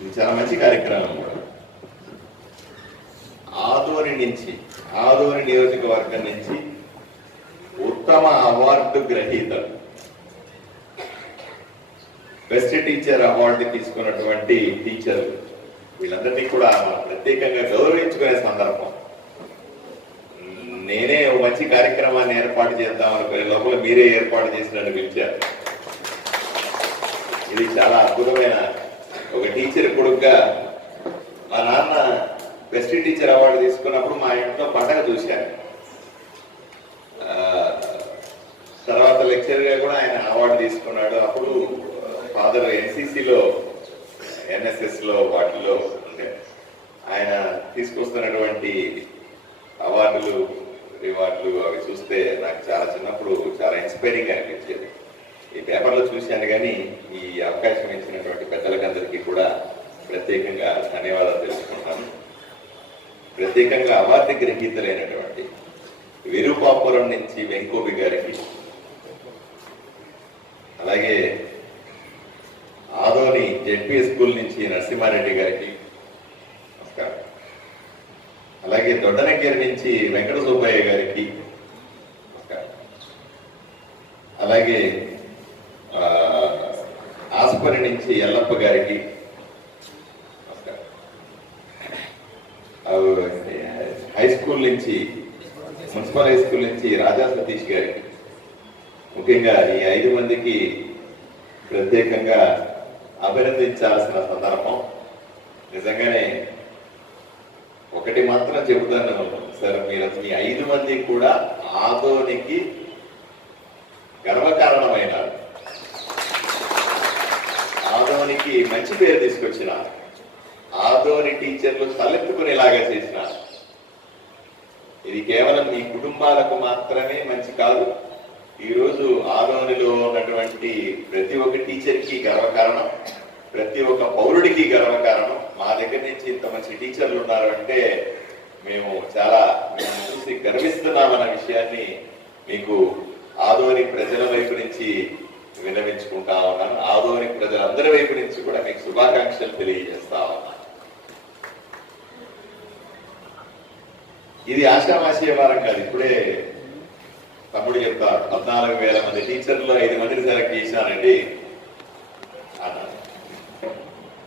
ఇది చాలా మంచి కార్యక్రమం కూడా. ఆదోని నియోజకవర్గం నుంచి ఉత్తమ అవార్డు గ్రహీతలు, బెస్ట్ టీచర్ అవార్డు తీసుకున్నటువంటి టీచర్లు వీళ్ళందరినీ కూడా ప్రత్యేకంగా గౌరవించుకునే సందర్భం. నేనే మంచి కార్యక్రమాన్ని ఏర్పాటు చేద్దాం అనుకునే లోపల మీరే ఏర్పాటు చేసినట్టు పిలిచారు. ఇది చాలా అద్భుతమైన ఒక టీచర్ కొడుకుగా. మా నాన్న బెస్ట్ టీచర్ అవార్డు తీసుకున్నప్పుడు మా ఇంట్లో పండగ చూశాను. తర్వాత లెక్చర్గా కూడా ఆయన అవార్డు తీసుకున్నాడు. అప్పుడు ఫాదర్ ఎన్సిసిలో, ఎన్ఎస్ఎస్లో వాటిలో ఉండే ఆయన తీసుకొస్తున్నటువంటి అవార్డులు, రివార్డులు అవి చూస్తే నాకు చాలా చిన్నప్పుడు చాలా ఇన్స్పైరింగ్ అనిపించేది. ఈ పేపర్లో చూశాను. కానీ ఈ అవకాశం ఇచ్చినటువంటి పెద్దలకందరికీ కూడా ప్రత్యేకంగా ధన్యవాదాలు తెలుసుకుంటాను. ప్రత్యేకంగా అవార్డు గ్రహీతలైనటువంటి విరూపాపురం నుంచి వెంకోబి గారికి, అలాగే ఆదోని జెడ్పీ స్కూల్ నుంచి నరసింహారెడ్డి గారికి నమస్కారం. అలాగే దొడ్డనగిరి నుంచి వెంకట సుబ్బయ్య గారికి నమస్కారం. అలాగే ఆస్పరి నుంచి ఎల్లప్ప గారికి నమస్కారం. హై స్కూల్ నుంచి, మున్సిపల్ హై స్కూల్ నుంచి రాజా సతీష్ గారికి, ముఖ్యంగా ఈ 5 మందికి ప్రత్యేకంగా అభినందించాల్సిన సందర్భం. నిజంగానే ఒకటి మాత్రం చెబుతాను సార్, మీరు ఈ 5 మంది కూడా ఆదోనికి గర్వకారణమైనారు, ఆదోనికి మంచి పేరు తీసుకొచ్చిన, ఆదోని టీచర్లు తలెత్తుకునేలాగా చేసిన. ఇది కేవలం మీ కుటుంబాలకు మాత్రమే మంచి కాదు, ఈరోజు ఆదోనిలో ఉన్నటువంటి ప్రతి ఒక్క టీచర్కి గర్వకారణం, ప్రతి ఒక్క పౌరుడికి గర్వకారణం. మా దగ్గర నుంచి ఇంత మంచి టీచర్లు ఉన్నారు అంటే మేము చూసి గర్విస్తున్నామన్న విషయాన్ని మీకు ఆదోని ప్రజల వైపు నుంచి విన్నవించుకుంటా ఉన్నాను. ఆదోని ప్రజలందరి వైపు నుంచి కూడా మీకు శుభాకాంక్షలు తెలియజేస్తా ఉన్నాను. ఇది ఆషామాషి వ్యవహారం కాదు. ఇప్పుడే తమ్ముడు చెప్తారు, 14,000 మంది టీచర్లు 5 మందిని సెలెక్ట్ చేశానండి.